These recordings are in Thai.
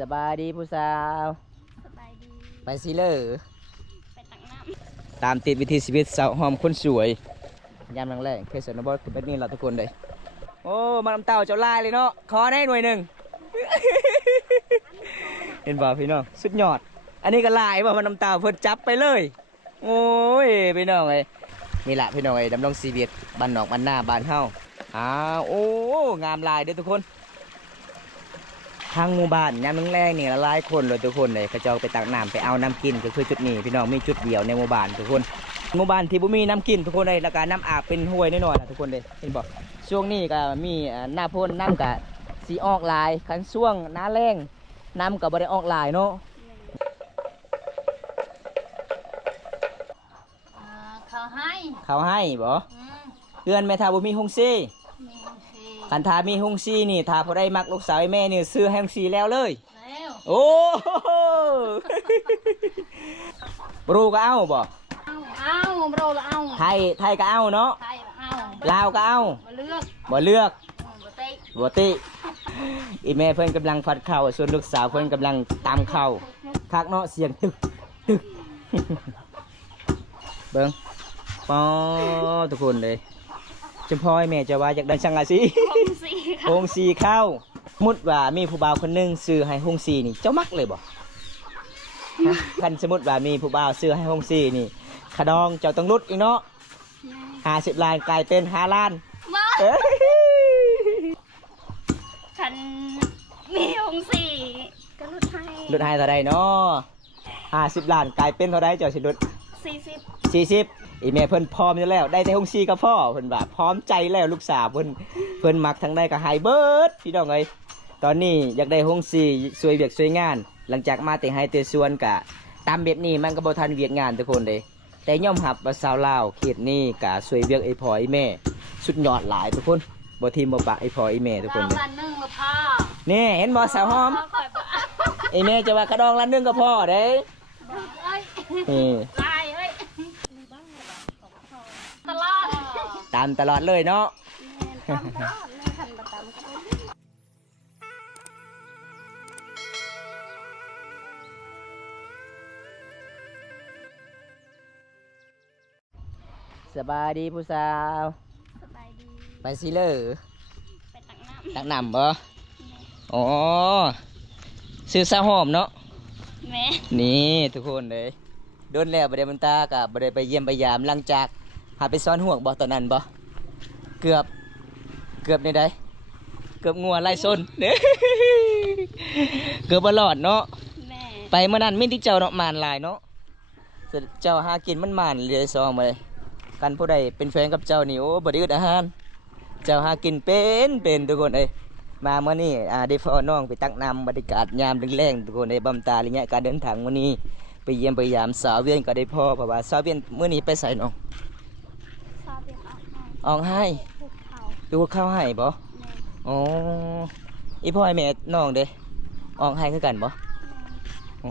สบายดีผู้สาวสบายดีไปสิเลอไปตักน้ตามติดวิถีชีวิตสาวหอมคนสวยยามแรงๆเคยสนบอคือแบบนี้เราทุกคนเลยโอ้มาน้ำเต่าเจ้าลายเลยเนาะขอได้หน่วยหนึ่ง เห็นบ่พี่น้องสุดยอดอันนี้ก็ลายบ่มาน้ำเต่าเพิ่นจับไปเลยโอ้ยพี่น้องเอ้ยนี่แหละพี่น้องเอ้ยดำรงชีวิตบ้านนอกบ้านหน้าบ้านเฮาอ้าวโอ้งามลายเด้อทุกคนทางหมู่บ้านยามแรงๆนี่ละหลายคนเลยทุกคนเลยเขาเจ้าไปตักน้ำไปเอาน้ำกินก็คือจุดนี้พี่น้องมีจุดเดียวในหมู่บ้านทุกคนหมู่บ้านที่บ่มีน้ำกินทุกคนเลยแล้วก็น้ำอาบเป็นห้วยน้อยๆนะทุกคนเลยเห็นบ่ช่วงนี้ก็มีหน้าพ่นน้ำก็สีออกลายคันช่วงหน้าแรงน้ำก็บ่ได้ออกลายเนาะเขาให้บ่เพื่อนแม่ทาบ่มีฮงซีคันทามีฮงซีนี่ทาพอได้มักลูกสาวแม่นี่ซื้อให้ฮงซีแล้วเลยโอ้บรูก็เอาบ่เอาบรูละเอาไทยก็เอาเนาะลาวก็เอาบ่เลือกบ่ติอีแม่เพิ่นกำลังฟัดเข่าส่วนลูกสาวเพิ่นกำลังตามเข่าคักเนาะเสียงตึกเบิ่งปอทุกคนเลยจำพ่อแม่จะว่าอยากได้ช่างอาชีฮงซีเข้ามุดว่ามีผู้บ่าวคนนึงซื้อให้ฮงซีนี่เจ้ามักเลยบ่คันสมมุติว่ามีผู้บ่าวซื้อให้ฮงซีนี่ขดองเจ้าต้องลดอีกเนาะ50 ล้านกลายเป็น5 ล้านคันมีฮงซีก็ลดให้เท่าไรเนาะ50 ล้านกลายเป็นเท่าไรเจ้าสิลด40อีแม่เพิ่นพร้อมอยู่แล้วได้แต่ฮงซีกับพ่อเพิ่นว่าพร้อมใจแล้วลูกสาวเพิ่นมักทั้งได้ก็หายเบิดพี่น้องเอ้ยตอนนี้อยากได้ฮงซีสวยเวียกสวยงานหลังจากมาแต่ให้แต่สวนกะตามแบบนี้มันก็บ่ทันเวียกงานทุกคนเด้แต่ยอมรับว่าสาวลาวเขตนี้กะสวยเวียกไอ้พ่อไอ้แม่สุดยอดหลายทุกคนบ่ทีมบ่ปะไอ้พ่อไอ้แม่ทุกคนเลยนี่เห็นบ่สาวหอมไอ้แม่จะว่ากระดองละ1ก็พอเด้นี่ตามตลอดเลยเนาะสบายดีผู้สาวสบายดีไปสิเลอไปตักน้ำบ่อ๋อซื้อซาหอมเนาะแม่นี่ทุกคนเลยโดนแล้วบ่ได้มันตากับบ่ได้ไปเยี่ยมไปยามหลังจากหาไปซ้อนห่วงบ่ตอนนั้นบ่เกือบในใดเกือบงัวไล่ซนเกือบบ่รอดเนาะไปเมื่อนั้นมิที่เจ้าเนาะมานลายเนาะเจ้าหากินมันมานเลยซองมาเลยกันผู้ใดเป็นแฟนกับเจ้านี่โอ้บ่ได้อึดอาหารเจ้าหากินเป็นทุกคนเอ้ยมาเมื่อนี้ได้พ่อน้องไปตักน้ำบรรยากาศยามแรงๆทุกคนในบำตาอะไรเงี้ยการเดินทางวันนี้ไปเยี่ยมไปยามสาวเวียนก็ได้พ่อเพราะว่าสาวเวียนเมื่อนี้ไปใส่น้องออกให้ดูข้าวให้บ่อ๋ออีพ่อไอแม่น้องเด้ออกให้คือกันบ่อ๋อ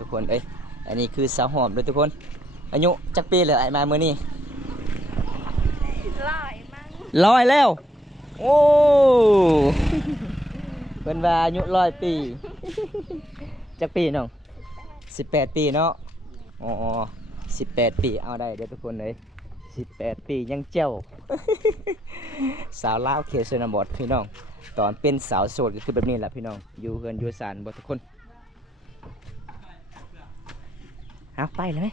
ทุกคนเอ้ยอันนี้คือสาวหอมด้วยทุกคนอายุจักปีเลยไอ้มาเมื่อนี้100แล้วโอ้เป็นว่าอายุ100 ปีจักปีน้อง18 ปีเนาะอ๋อ18 ปีเอาได้เดี๋ยวทุกคนเลย18 ปียังเจ้า สาวลาวเขตชนบทพี่น้องตอนเป็นสาวโสดก็คือแบบนี้แหละพี่น้องอยู่เฮือนอยู่ศาลบ่ทุกคนเอาไปเลย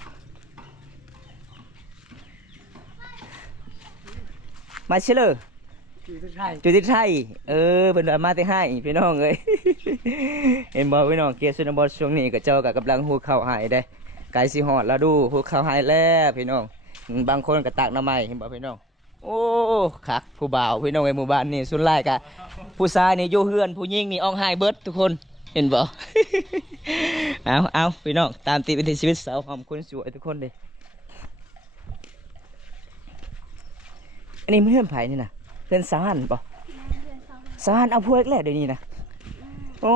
มาเชื่อจุดที่ไทยเป็นมาแต่ให้พี่น้องเลย เห็นบ่พี่น้องเขตชนบทช่วงนี้ก็เจ้ากับกำลังหูเข้าหายได้ไก่สีหอดแล้วดูหูเข้าหายแล้วพี่น้องบางคนก็ตักน้ำไม้เห็นบ่พี่น้องโอ้คักผู้บ่าวพี่น้องในหมู่บ้านนี่สุดไล่กะผู้ชายนี่อยู่เฮือนผู้หญิงนี่ออกหายเบิดทุกคนเห็นบ่ เอาพี่น้องตามติดวิถีชีวิตสาวหอมคนสวยทุกคนเลยอันนี้เพื่อนไผ่นี่นะเพื่อนสาวหันบ่สาวหันเอาพวกแล้วเดี๋ยวนี้นะโอ้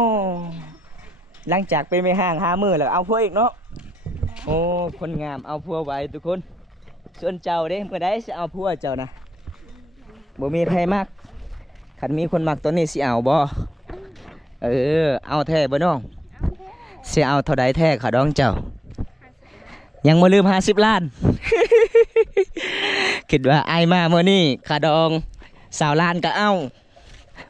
หลังจากไปไม่ห่าง5 มื้อแล้วเอาพวกอีกเนาะโอ้คนงามเอาพวกไว้ทุกคนส่วนเจ้าเด้เมื่อใดจะเอาพวกเจ้านะบ่มีใครมากขันมีคนมักตัวนี้สิเอาบ่เอาแท้บ่น้อง เสียเอาเท่าใดแท้ขาดองเจ้า ยังมาลืม50 ล้าน คิดว่าไอายมาเมื่อนี้ขาดอง20 ล้านก็เอา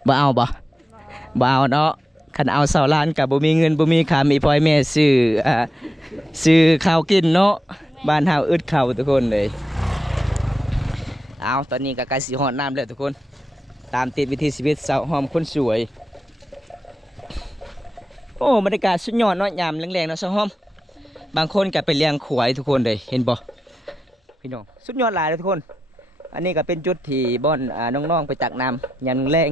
บ่เอาบ่เอาเนาะคันเอา20 ล้านกับบ่มีเงินบ่มีค่ามีพ่อยแม่ซื้อข้าวกินเนาะบ้านเฮาอึดข้าวทุกคนเลยเอาตอนนี้ก็ใกล้สิฮอดน้ำแล้วทุกคนตามติดวิถีชีวิตสาวหอมคนสวยโอ้บรรยากาศสุดยอดเนาะยามแรงๆเนาะสาวหอมบางคนก็ไปเลี้ยงขวายทุกคนเลยเห็นบ่พี่น้องสุดยอดหลายเลยทุกคนอันนี้ก็เป็นจุดที่บ่อนน้องๆไปตักน้ำยามแรง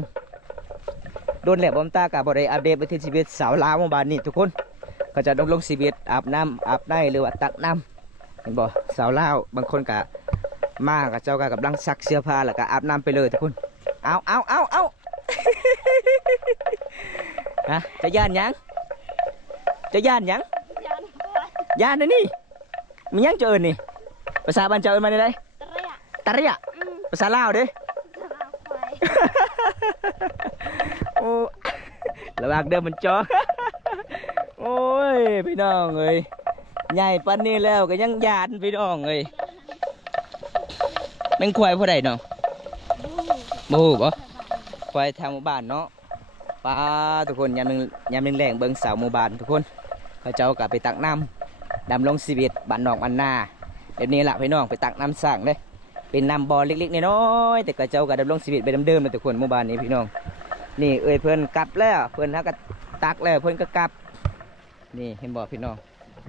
โดนแหลบบอมตากับบ่ได้อัปเดตวิถีชีวิตสาวลาวเมื่อวานนี้ทุกคนก็จะดำรงชีวิตอาบน้ำอาบได้หรือว่าตักน้ำเห็นบ่สาวลาวบางคนก็มากับเจ้าก็กำลังซักเสื้อผ้าแล้วก็อาบน้ำไปเลยทุกคนเอา ฮะจะย่านหยังย่านนี่มีหยังเจอนี่ภาษาบ้านเจ้าเอิ้นมาได้ตะเรียภาษาลาวเด้โอ้ระวังเดิมมันจ่อโอ้ยพี่น้องเอ้ยใหญ่ปานนี้แล้วก็ยังย่านพี่น้องเอ้ยแม่งควายผู้ใดเนาะบ่ฮู้บ่ควายทางหมู่บ้านเนาะป้าทุกคนยามแรงเบิ่งสาวหมู่บ้านทุกคนเขาเจ้าก็ไปตักน้ำดำลงชีวิตบ้านนอกบ้านนาเดี๋ยวนี้ล่ะพี่น้องไปตักน้ำสร้างเด้เป็นน้ำบ่อเล็กๆน้อยๆแต่เขาเจ้าก็ดำลงชีวิตไปเดิมๆเลยทุกคนหมู่บ้านนี้พี่น้องนี่เอ้ยเพิ่นกลับแล้วเพิ่นก็ตักแล้วเพิ่นก็กลับนี่เห็นบ่พี่น้อง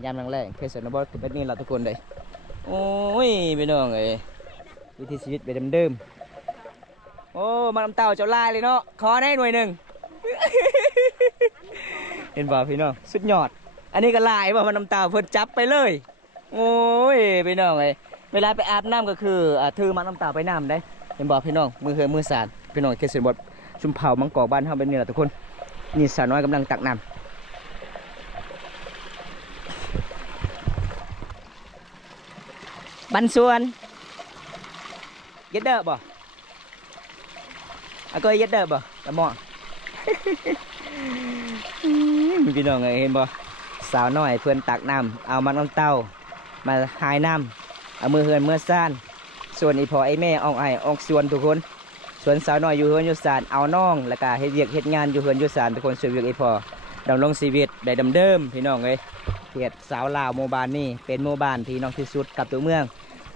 ยามแรงๆเทศบาลเป็นแบบนี้ล่ะทุกคนเลยโอ้ยพี่น้องเอ้ยวิถีชีวิตไปเดิมๆโอ้มันน้ำเต่าเจ้าลายเลยเนาะขอได้หน่วยหนึ่ง เห็นบ่พี่น้องสุดยอดอันนี้ก็ลายว่ามันน้ำเต่าเพิ่นจับไปเลยโอ้ยพี่น้องเอ้ยเวลาไปอาบน้ำก็คือถือมันน้ำเต่าไปน้ำได้เห็นบ่พี่น้องมือเหือมือสานพี่น้องเทศบาลชุมเผามังกรบ้านเฮาเป็นนี่แหละทุกคนนี่สาวน้อยกำลังตักน้ำบันส่วนเย็ดเด้อบ่ก็เย็ดเด้อบ่ตะหม้อ พี่น้องเห็นบ่สาวน้อยเพื่อนตักน้ำเอามันน้ำเต้ามาหายน้ำเอามือเฮือนมือซ่านส่วนอีพ่อไอแม่ออกไอออกส่วนทุกคนส่วนสาวน้อยอยู่เฮือนอยู่ศาลเอาน้องแล้วก็เฮ็ดเวียกเฮ็ดงานอยู่เฮือนอยู่ศาลทุกคนช่วยเวียกอีพ่อดำรงชีวิตได้ดำเดิมพี่น้องเลยเขตสาวลาวหมู่บ้านนี่เป็นหมู่บ้านที่น้องที่สุดกับตัวเมือง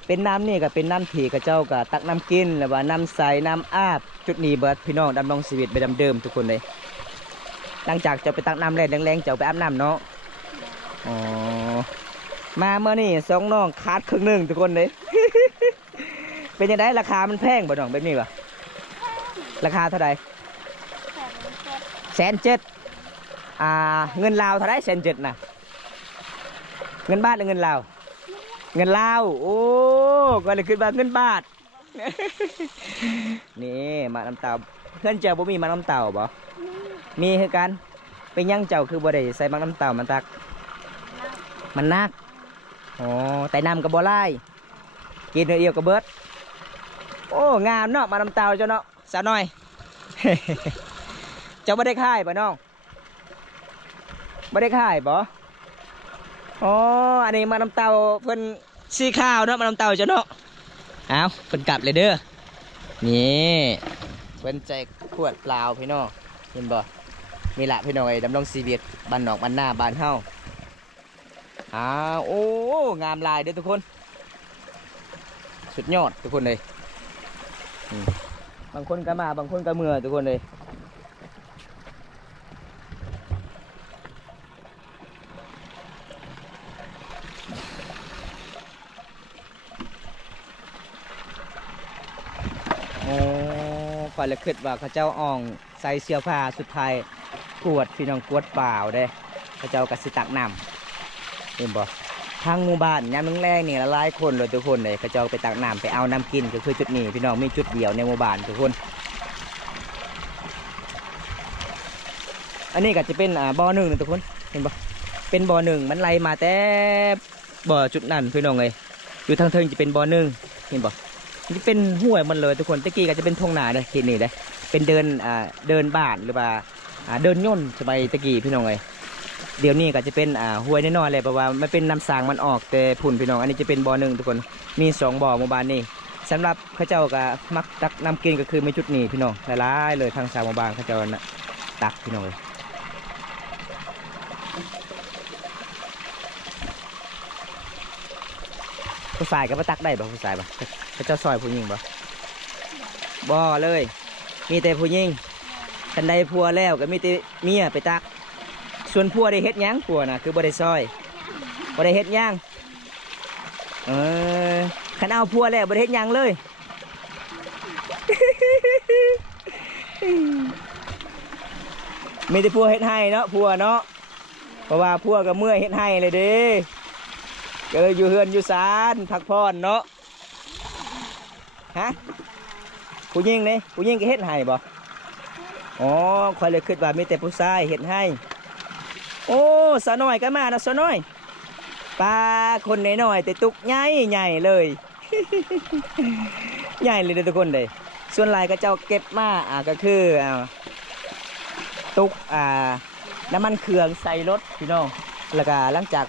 เป็นน้ำนี่ก็เป็นน้ำที่กระเจ้าก็ตักน้ำกินหรือว่าน้ำใสน้ำอาบจุดนี้เบิดพี่น้องดำรงชีวิตไปดำเดิมทุกคนเลยหลังจากจะไปตักน้ำแรงๆจะไปอาบน้ำเนาะอ๋อมาเมื่อนี่สองน้องขาดครึ่งหนึ่งทุกคนเลย เป็นยังไงราคามันแพงบ่น้องแบบนี้ปะราคาเท่าไหร่170,000เงินลาวเท่าไหร่170,000นะเงินบาทหรือเงินลาวเงินลาวโอ้ก็เลยขึ้นมาเงินบาท นี่มาน้ำเต่าเพื่อนเจ้าบ่มีมาน้ำเต่าบ่มีคือกันเป็นยังเจ้าคือบ่ได้ใส่มาน้ำเต่ามันตักมันนักอ๋อแต่น้ำกับบ่ไล่กินเดียวกับเบิดโอ้งามเนาะมาน้ำเต่าเจ้าเนาะสาวน้อย เจ้าบ่ได้ค่ายป่ะน้องบ่ได้ค่ายบ่อ๋ออันนี้มาน้ำเต่าเพิ่นสีข้าวเนาะมาน้ำเต่าเจ้าเนาะเอาเพิ่นกลับเลยเด้อนี่เพิ่นใจขวดเปล่าพี่น้องเห็นบ่นี่แหละพี่น้องไอ้ดำรงชีวิตบ้านนอกบ้านนาบ้านเฮาโอ้งามลายเด้อทุกคนสุดยอดทุกคนเลยบางคนก็มาบางคนก็เมื่อทุกคนเลยโอ้ฝ่ายละคิดว่าเขาเจ้าอ่องใส่เสื้อผ้าสุดท้ายกวดพี่น้องกวดเปล่าเด้เขาเจ้ากระสิตักน้ำเห็นบ่ทางหมู่บ้านยามแรงๆนี่หลายคนเลยทุกคนเลยเขาเจ้าไปตักน้ำไปเอาน้ำกินก็คือจุดนี้พี่น้องมีจุดเดียวในหมู่บ้านทุกคนอันนี้ก็จะเป็นบ่อหนึ่งนะทุกคนเห็นบ่เป็นบ่อหนึ่งมันไหลมาแต่บ่อจุดนั้นพี่น้องเลยอยู่ทางเทิงจะเป็นบ่อหนึ่งเห็นบ่นี่เป็นห้วยมันเลยทุกคนตะกี้ก็จะเป็นทงนาเลยที่นี่เลยเป็นเดินบ้านหรือว่าเดินย่นสบายตะกี้พี่น้องเลย เดี๋ยวนี้ก็จะเป็นห้วยน้อยๆเลยเพราะว่ามันเป็นน้ำสางมันออกแต่พุ่นพี่น้องอันนี้จะเป็นบ่อหนึ่งทุกคนมี2บ่อหมู่บ้านนี้สำหรับเขาเจ้าก็มักตักน้ำกินก็คือไม่จุดนี้พี่น้องหลายๆเลยทางสามหมู่บ้านเขาเจ้าน่ะตักพี่น้องเลยผู้ชายก็มาตักได้ป่ะผู้ชายป่ะเขาเจ้าซอยผู้หญิงป่ะบ่เลยมีแต่ผู้หญิงคันใดพัวแล้วก็มีแต่เมียไปตักส่วนพัวได้เฮ็ดหยังพัวน่ะคือบ่ได้ซอยบ่ได้เฮ็ดหยังคันเอาพัวแล้วบ่ได้เฮ็ดหยังเลย มีแต่พัวเฮ็ดให้เนาะพัวเนาะเพราะว่าพัวก็เมื่อยเฮ็ดให้เลยเด้ก็เลยอยู่เฮือนอยู่ศาลพักผ่อนเนาะฮะผู้หญิงนี่ผู้หญิงก็เฮ็ดให้บ่อ๋อคอยเลยคิดว่ามีแต่ผู้ชายเฮ็ดให้โอ้สาวน้อยก็มานะสาวน้อยปลาคนน้อยๆแต่ตุกใหญ่ใหญ่เลย ใหญ่เลยทุกคนเลยส่วนลายก็เจ้าเก็บมาก็คือตุกน้ำมันเครื่องใส่รถพี่น้องแล้วก็หลังจาก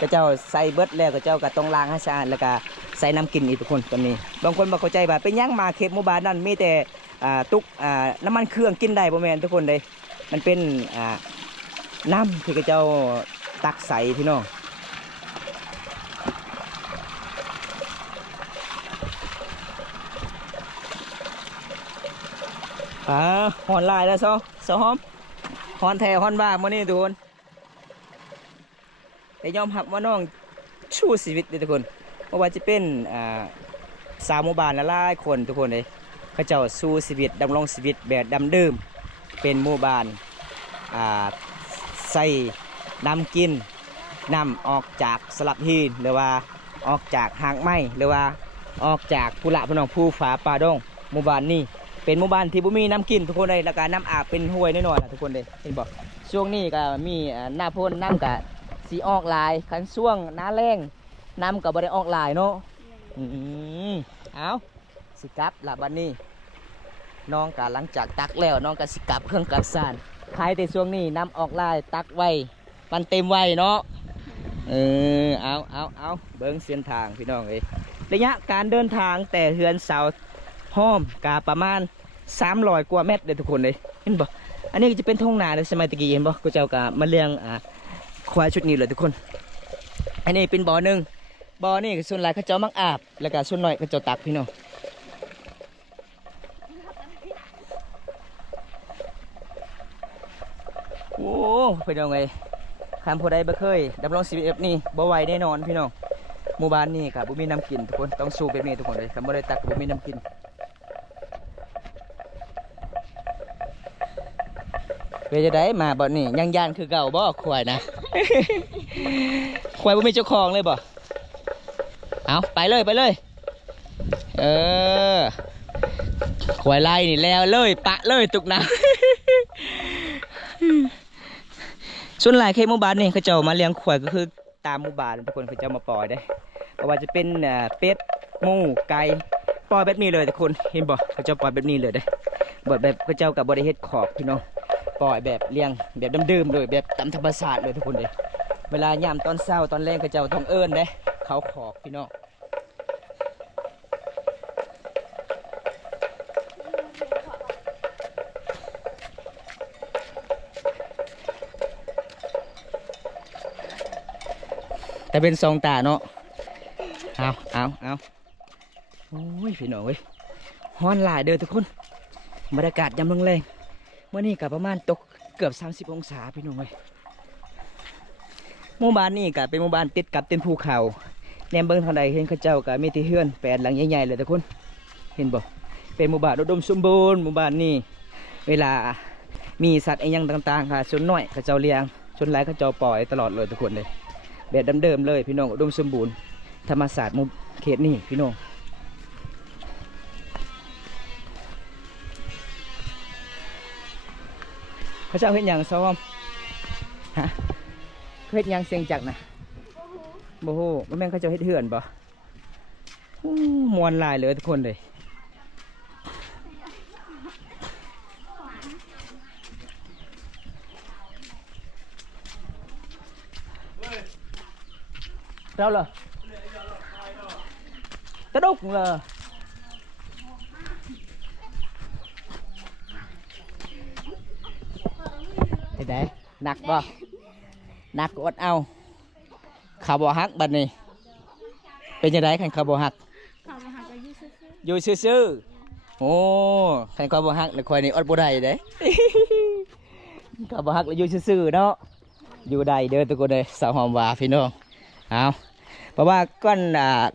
ก็เจ้าใส่เบิดแล้วก็เจ้าก็ต้องล้างให้สะอาดแล้วก็ใส่น้ำกินอีกทุกคนตอนนี้บางคนบ่เข้าใจว่าเป็นยังมาเขตหมู่บ้านนั่นมีแต่ตุกน้ำมันเครื่องกินได้บ่แม่นทุกคนเลยมันเป็นน้ำที่ก็เจ้าตักใส่พี่น้องหอนลายแล้วซอหอมหอนแท้หอนบ้ามื่อนี้ทุกคนแต่ยอมรับว่าน้องชู้ชีวิตเลยทุกคนเพราะว่าจะเป็นสาวหมู่บ้านละหลายคนทุกคนเลยเขาเจ้าสู้ชีวิตดำรงชีวิตแบบดำเดิมเป็นหมู่บ้านใส่น้ำกินน้ำออกจากสลับหินหรือว่าออกจากหางไม้หรือว่าออกจากภูละพนองภูฝาป่าดงหมู่บ้านนี้เป็นหมู่บ้านที่บุมีน้ำกินทุกคนเลยแล้วก็น้ำอาบเป็นห้วยน้อยๆนะทุกคนเลยเห็นบอกช่วงนี้ก็มีหน้าพ่นน้ำกับสีออกลายคันช่วงหน้าแรงน้ำกับบริออกลายเนาะเอาสิกลับละบัดนี้น้องกะหลังจากตักแล้วน้องกะสิกลับเครื่องกลับสานใครแต่ช่วงนี้น้ำออกลายตักไว้มันเต็มไว้เนาะเอาเบิ้งเส้นทางพี่น้องเลยระยะการเดินทางแต่เฮือนเสาห้อมกาประมาณ300 กว่าเมตรเลยทุกคนเลยเห็นบ่อันนี้ก็จะเป็นทุ่งนาในสมัยตะกี้เห็นบ่ก็เจ้ากะมาเลี้ยงควายชุดนี้เลยทุกคนอันนี้เป็นบ่อหนึ่งบ่อนี่ส่วนหลายเขาเจ้ามักอาบแล้วก็ส่วนน้อยเขาเจ้าตักพี่น้องโอ้พี่น้องเลยคำผู้ใดบ่เคยดำรงชีวิตแบบนี้บ่ไหวแน่นอนพี่น้องหมู่บ้านนี้ครับบ่มีน้ำกินทุกคนต้องสู้แบบนี้ทุกคนเลยคำบ่ได้ตักบ่มีน้ำกินเวจะได้มาบ่นี่ยังยานคือเก่าบ่ควายนะ ควายบ่มีเจ้าของเลยบ่เอาไปเลยควายไล่นี่แล้วเลยปะเลยตุกน้ำ ส่วนหลายเขตหมู่บ้านนี่เขาเจ้ามาเลี้ยงควายก็คือตามหมู่บ้านทุกคนเขาเจ้ามาปล่อยได้เพราะว่าจะเป็นเป็ดหมูไก่ปล่อยแบบนี้เลยทุกคนเห็นบ่เขาเจ้าปล่อยแบบนี้เลยได้แบบเขาเจ้ากับบริเฮ็ดขอบพี่น้องปล่อยแบบเลี้ยงแบบเดิมๆเลยแบบตามธรรมชาติเลยทุกคนเลยเวลายามตอนเช้าตอนแรงเขาเจ้าต้องเอิ้นเด้เขาขอบพี่น้องแต่เป็นทรงตาเนาะเอาโอ้ยพี่น้องเว้ยฮ้อนหลายเด้อทุกคนบรรยากาศยามแรงเมื่อนี้กับประมาณตกเกือบ30 องศาพี่น้องเว้ยหมู่บ้านนี้ก็เป็นหมู่บ้านติดกับเต็นภูเขาแนมเบิ้งทางใดเห็นเขาเจ้าก็มีที่เฮือน8 หลังใหญ่ๆเลยทุกคนเห็นบ่เป็นหมู่บ้านอุดมสมบูรณ์หมู่บ้านนี้เวลามีสัตว์อย่างต่างๆค่ะส่วนน้อยเขาเจ้าเลี้ยงส่วนหลายเขาเจ้าปล่อยตลอดเลยทุกคนเลยแบบเดิมๆเลยพี่น้องอุดมสมบูรณ์ธรรมศาสตร์หมู่เขตนี้พี่น้องเขาเจ้าเห็นอย่างซ้อมฮะเขาเห็นอย่างเสียงจักนะโอ้โหมันแม่งเขาเจ้าเห็นเหือนบ่มวนลายเลยทุกคนเลย đâu rồi cái đúc là thì đấy nặc vào nặc của ao khảo bò hắc bật nàyเป็นยังไงขันขาวบหักอยู่ซื่อๆโอ้ขันขาวบหักแล้วคอยนี่อดบ่ได้เด้ ขาวบหักแล้วอยู่ซื่อๆเนาะอยู่ได้เด้อทุกคนเลยสาวหอมหวาพี่น้องเอาเพราะว่าก้อน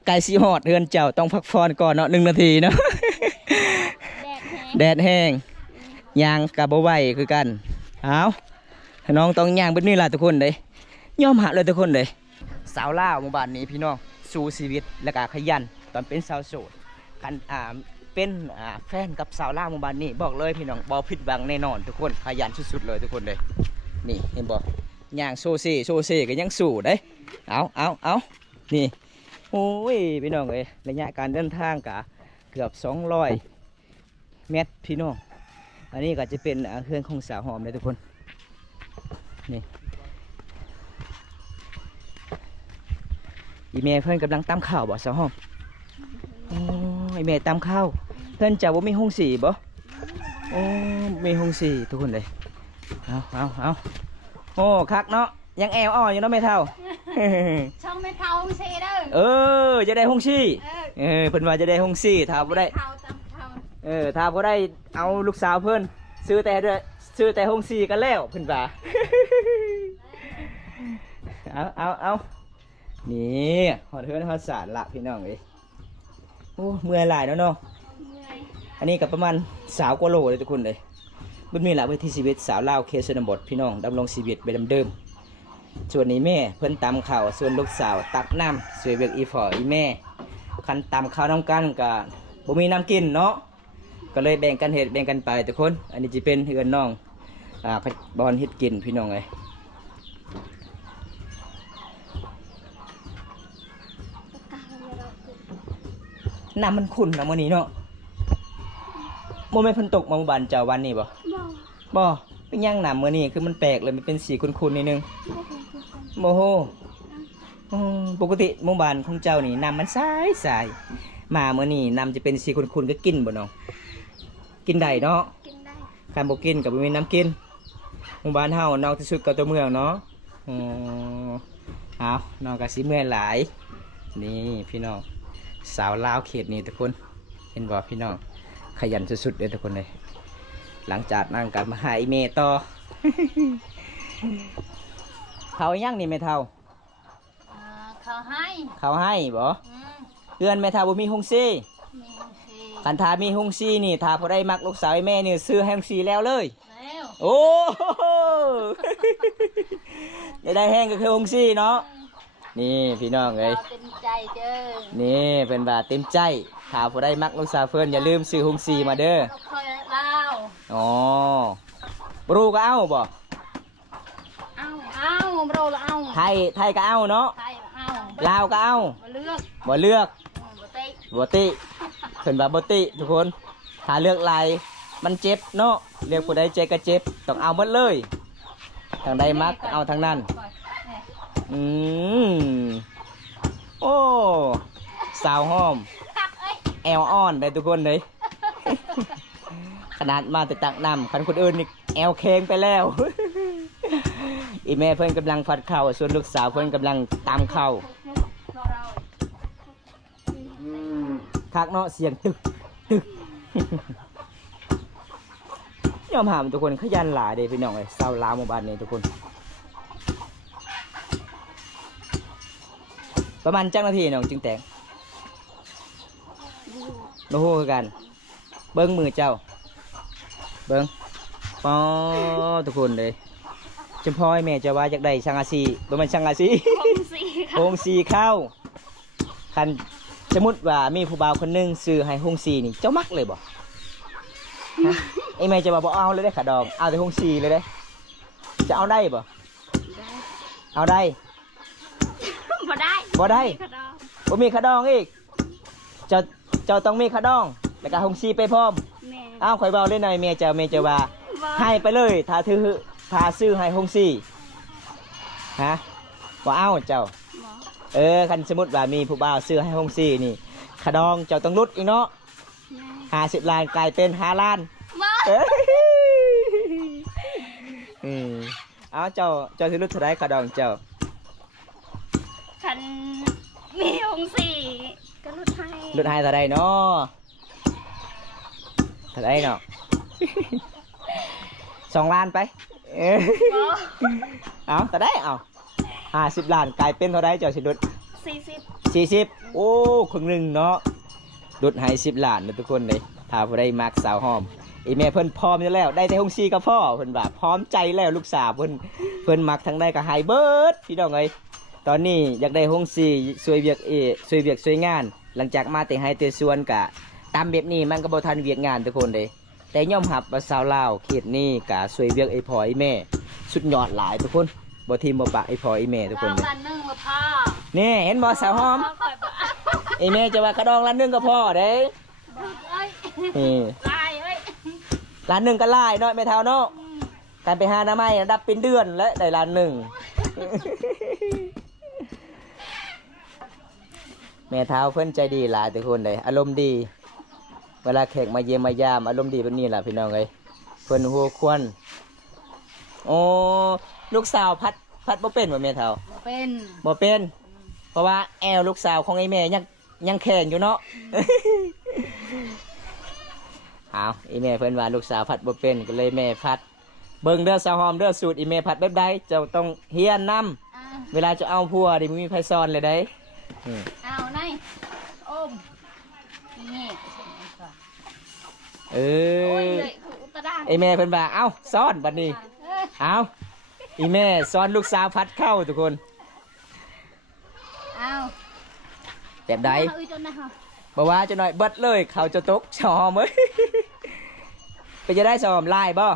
ไก่สีหอดเฮือนเจ้าต้องพักผ่อนก่อนเนาะ1 นาทีเนาะ แดดแห้งยางกับบ่ไหวคือกันเอาน้องต้องย่างเป็นนี่ล่ะทุกคนเลยยอมหักเลยทุกคนเลยสาวลาวหมู่บ้านนี้พี่น้องสู้ชีวิตและก็ขยันตอนเป็นสาวโสดกันเป็นแฟนกับสาวลาวหมู่บ้านนี้บอกเลยพี่น้องบ่ผิดหวังแน่นอนทุกคนขยันสุดๆเลยทุกคนเลยนี่เห็นบ่ย่างโซเซ่ก็ยังสู้เด้เอานี่โอ้ยพี่น้องเอ้ยระยะการเดินทางกะเกือบ200 เมตรพี่น้องอันนี้ก็จะเป็นเครื่องของสาวหอมเลยทุกคนนี่อีเมย์เพื่อนกำลังตำข้าวบ่สาวหอมโอ้อีเมย์ตำข้าวเพื่อนจะว่ามีห้องสีบ่โอ้มีห้องสีทุกคนเลยเอาโอ้คักเนาะยังแอวอ่อนอยู่เนาะไม่เท่า ช่องไม่เท่าห้องซีเด้อจะได้ห้องสีเพิ่นว่าจะได้ห้องสีถ้าบ่ได้ถ้าบ่ได้เอาลูกสาวเพิ่นซื้อแต่ห้องสีกันแล้วเพิ่นว่า เอานี่หอดเทือนหอดสารละพี่น้องเอ้ยโอ้เมื่อยหลายแล้วเนาะอันนี้กับประมาณ20 กว่าโลเลยทุกคนเลยบุญมีหลักวิถีชีวิตสาวลาวเคสนบทพี่น้องดำรงชีวิตไปเดิมส่วนนี้แม่เพิ่นตำข้าวส่วนลูกสาวตักน้ำสวยเบียกอีฝออีแม่คันตำข้าวน้ำกันกับบ่มีน้ำกินเนาะก็เลยแบ่งกันเห็ดแบ่งกันไปทุกคนอันนี้จะเป็นเฮือนน้องบอลเฮ็ดกินพี่น้องเลยน้ำมันขุ่นนะมื้อนี้เนาะโมเมนต์ฝนตกมาเมื่อวานเจ้าวันนี้บ่เป็นย่างน้ำมื้อนี้คือมันแปลกเลยมันเป็นสีขุ่นๆนิดนึงโมโหปกติเมื่อวานของเจ้านี่น้ำมันใสมามื้อนี้น้ำจะเป็นสีขุ่นๆก็กินบ่เนาะกินได้เนาะใครบ่กินก็บ่มีน้ำกินหมู่บ้านเฮานอกที่สุดก็ตัวเมืองเนาะเอานอกก็สิเมื่อยหลายนี่พี่น้องสาวลาวเขตนี้ทุกคนเห็นบ่พี่น้องขยันสุดๆเลยทุกคนเลยหลังจากนั่งกันมาหาอีเมต่อ เขาย่างนี่ไม่เท่าเขาให้บ่เพื่อนไม่เท่าบ่มีฮงซีคันทามีฮงซีนี่ถ้าพอได้มักลูกสาวแม่นี่ซื้อให้ฮงซีแล้วเลยโอ้ได้แห้งก็คือฮงซีเนาะนี่พี่น้องเอ้ยนี่เป็นบาเต็มใจถ้าผู้ได้มักลูกสาวเฟิร์นอย่าลืมซื้อฮุงซีมาเด้ออ๋อบรูก็เอาบ่เอาบรูก็เอาไทยก็เอาเนาะลาวก็เอาบ่เลือกบ่ติเพิ่นว่าบ่ติทุกคนถ้าเลือกลายมันเจ็บเนาะเลือกผู้ใดเจ็บก็เจ็บต้องเอาหมดเลยทางใดมักเอาทางนั้นโอ้สาวหอมแอลอ่อนได้ทุกคนเลยขนาดมาแต่ตักน้ำคันคนอื่นนี่แอลเค้งไปแล้ว อีแม่เพื่อนกำลังฟัดเข่าส่วนลูกสาวเพื่อนกำลังตามเข่าคักเนาะเสียงตึกยอมหามทุกคนขยันหลายเด้พี่น้องเลยสาวลาวหมู่บ้านนี้ทุกคนประมาณจังนาทีน้องจึงแตงโอ้โหกันเบิ้งมือเจ้าเบิ้งปอทุกคนเลยจำพ่อแม่จะว่าอยากได้ช่างอาซีประมาณช่างอาซีฮงซีเข้าคันสมมติว่ามีผู้บ่าวคนนึงซื้อให้ฮงซีนี่เจ้ามักเลยบ่ไอ้แม่จะบอกเอาเลยได้ขาดองเอาแต่ฮงซีเลยได้จะเอาได้บ่เอาได้บ่ได้บ่มีขาดองอีกเจ้าต้องมีขาดองแล้วก็ฮงซีไปพร้อมอ้าวข่อยเบาเล่นหน่อยเมียจะว่าให้ไปเลยถ้าซื้อให้ฮงซีฮะว่าเอาเจ้า คันสมมุติว่ามีผู้บ่าวซื้อให้ห้องซี่นี่ขดองเจ้าต้องลดอีกเนาะ50 ล้านกลายเป็น5 ล้าน มา เอ้ยเอาเจ้าสิลดเท่าไรขดองเจ้า คันมีองค์สี่ก็ลดให้ ลดให้เท่าไรเนาะเท่าไรเนาะ 2 ล้านไปบ่ เอาแต่ได้เอา50 ล้านกลายเป็นเท่าไรเจ้าสิลด 40 40โอ้ครึ่งหนึงเนาะลดให้10 ล้านนะทุกคนเลยถ้าผู้ใดมักสาวหอมอีแม่เพิ่นพร้อมอยู่แล้วได้แต่ห้องซีกับพ่อเพิ่นว่าพร้อมใจแล้วลูกสาวเพิ่นมักทั้งได้ก็ให้เบิดพี่น้องเอ้ยตอนนี้อยากได้ห้องซีช่วยเวียกช่วยเวียกช่วยงาน หลังจากมาแต่ให้แต่สวนกะตามแบบนี้มันก็บ่ทันเวียกงานทุกคนเลยแต่ยอมรับว่าสาวลาวเขตนี้กะช่วยเวียกไอ้พ่อไอ้แม่สุดยอดหลายทุกคนบ่ทีมบ่ปะไอ้พ่อไอ้แม่ทุกคนเลย วันหนึ่งละพ่อ นี่เห็นบ่สาวหอม ข่อยบ่ ไอ้แม่จะว่ากระดองล้านหนึงก็พอเด้ เอ้ย นี่ ลายเอ้ย ล้านหนึงก็หลายเนาะแม่เฒ่าเนาะการไปหาหน้าไม้ดับเป็นเดือนและได้ล้านหนึง แม่เฒ่าเพิ่นใจดีหลายทุกคนเลยอารมณ์ดี เวลาแขกมาเยี่ยมมายามอารมณ์ดีแบบนี้ล่ะพี่น้องเอ้ยเพิ่นหัวควนโอ้ลูกสาวพัดบ่เป็นบ่แม่เฒ่า เป็น บ่เป็นเพราะว่าแอวลูกสาวของไอ้แม่ยังแข็งอยู่เนาะ เอาอีแม่เพิ่นว่าลูกสาวพัดบ่เป็นก็เลยแม่พัดเบิ่งเด้อสาวหอมเด้อสูตรอีแม่พัดแบบใดเจ้าต้องเฮียนนำเวลาจะเอาผัวดิบ่มีไผสอนเลยได้ เอาไหนอมนี่ เอ โอ้ย อ เลยอุตรดิตถ์ ไอ้แม่เพิ่นว่าเอ้าสอนบัดนี้เอาอีแม่สอนลูกสาวพัดเข้าทุกคน เอา แบบใด เอาอีกตัวนะฮะ บ่ว่าจะหน่อยเบิดเลยเขาจะตกชอมเอ้ย ไปจะได้สอมลายบ่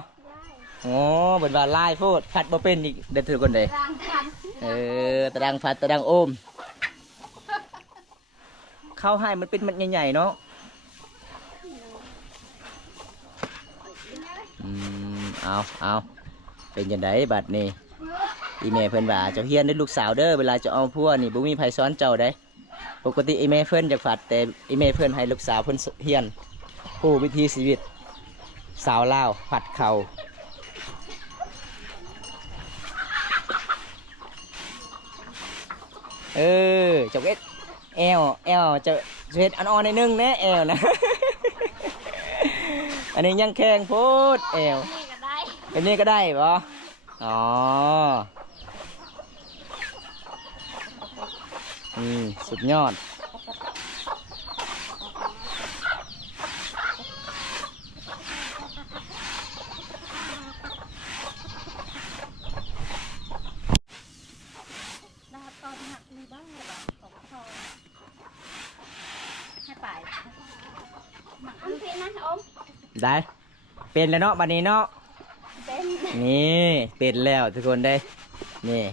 โอ้เบิ่นว่าลายโพดพัดบ่เป็นอีกเด้อทุกคนเด้ รางพัน ตะดังพัดตะดังโอม เข้าให้มันเป็นมันใหญ่ๆเนาะเอาเป็นยังไงบัดนี้อีเมเพิ่นว่าเจ้าเฮียนได้ลูกสาวเด้อเวลาจะเอาพัวนี่บ่มีไผสอนเจ้าได้ปกติอีเมเพิ่นจะฝัดแต่อีเมเพิ่นให้ลูกสาวเพิ่นเฮียนผู้วิธีชีวิตสาวลาวผัดเข่าจกเอ็ดแอลจะเฮ็ดอ่อนๆในนึงนะแอลนะ อันนี้ยังแข็งโพดแอล นี่ก็ได้ แบบนี้ก็ได้ปะอ๋อสุดยอดนะครับตอนหักมีบ้างไหมบ้างของทองให้ไปหมักอันพี่นะอม ได้เป็นแล้วเนาะบัดนี้เนาะ เป็น นี่เป็นแล้วทุกคนได้นี่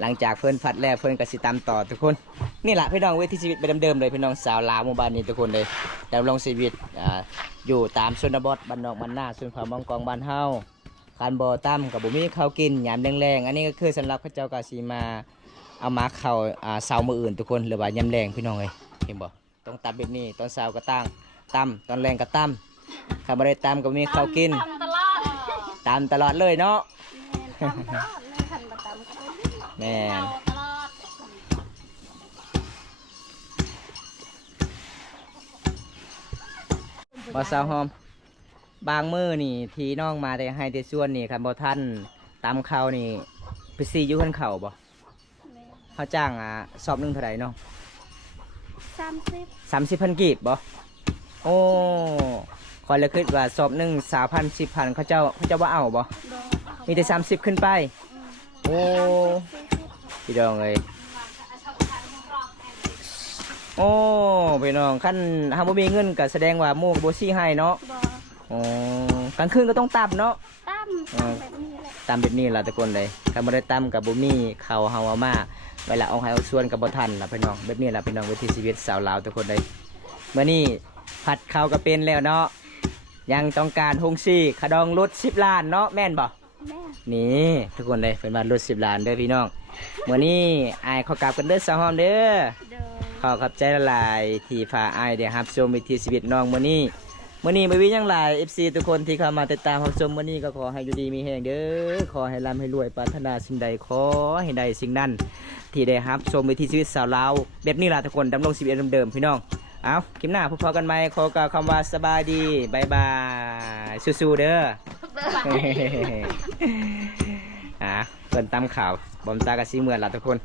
หลังจากเพื่อนพัดแล้วเพื่อนก็สิตามต่อทุกคนนี่แหละพี่น้องเวทีชีวิตไปเดิมๆเลยพี่น้องสาวลาวหมู่บ้านนี้ทุกคนเลยดำรงชีวิตอยู่ตามชนบทบ้านนอกบ้านนาส่วนความมองกองบ้านเฮาการบ่อตั้มกับบุมีข้าวกินยามแรงๆอันนี้ก็คือสำหรับพระเจ้ากาสีมาเอามาเข้าเสามืออื่นทุกคนหรือว่ายามแรงพี่น้องเลยเห็นบ่ต้องตำแบบนี้ตอนเสาร์ก็ตั้งตำตอนแรงก็ตำถ้าไม่ได้ตำก็มีข้าวกิน ทำตลอด ตามตลอดเลยเนาะ ทำตลอดเลยทันประจำก็เป็น แม่น เอาตลอด บ่สาวหอมบางมือนี่ที่น้องมาแต่ให้แต่ส่วนนี่ครับบ่ท่านตามเขานี่ไปซีอยู่ขึ้นเขาบ่เขาจ้างสอบหนึงเท่าไหร่เนาะ 30 30,000กีบบ่โอ้คอยเลยคิดว่าสอบหนึง3,000 10,000เขาเจ้าว่าเอาบ่มีแต่30ขึ้นไปโอ้พี่น้องเอ้ยโอ้พี่น้องคันเฮาบ่มีเงินก็แสดงว่าหมู่ก็บ่ซี่ให้เนาะ บ่ อ๋อกลางคืนก็ต้องตับเนาะ ตั้มแบบนี้แหละ ตามแบบนี้ล่ะทุกคนเลยถ้าบ่ได้ตามกับบ่มีข้าวเฮาเอามาเวลาเอาให้เอาส่วนกับบ่ทันล่ะพี่น้องแบบนี้ล่ะพี่น้องวิถีชีวิตสาวลาวทุกคนเลยมื้อนี้ผัดข้าวก็เป็นแล้วเนาะยังต้องการฮงซี่ขะดองรุด10 ล้านเนาะแม่นบ่ แ แม่ นี่ทุกคนเลยเป็นมารถ10 ล้านเด้อพี่น้องมื้อนี้อายขอกลับกันเด้อสาวหอมเด้อ เดิน ขอขอบใจละลายที่พาอายได้รับชมวิถีชีวิตน้องมื้อนี้บ่มีหยังหลาย FC ทุกคนที่เข้ามาติดตามรับชมมื้อนี้ก็ขอให้อยู่ดีมีแรงเด้อขอให้ร่ำให้รวยปรารถนาสิ่งใดขอให้ได้สิ่งนั้นที่ได้รับชมวิถีชีวิตสาวลาวแบบนี้ล่ะทุกคนดำรงชีวิตเดิมๆพี่น้องเอาคลิปหน้าพบกันใหม่ขอกล่าวคำว่าสบายดีบ๊ายบายสู้ๆเด้อ เพิ่นตามข่าวบอมตากะสิเหมือนล่ะทุกคน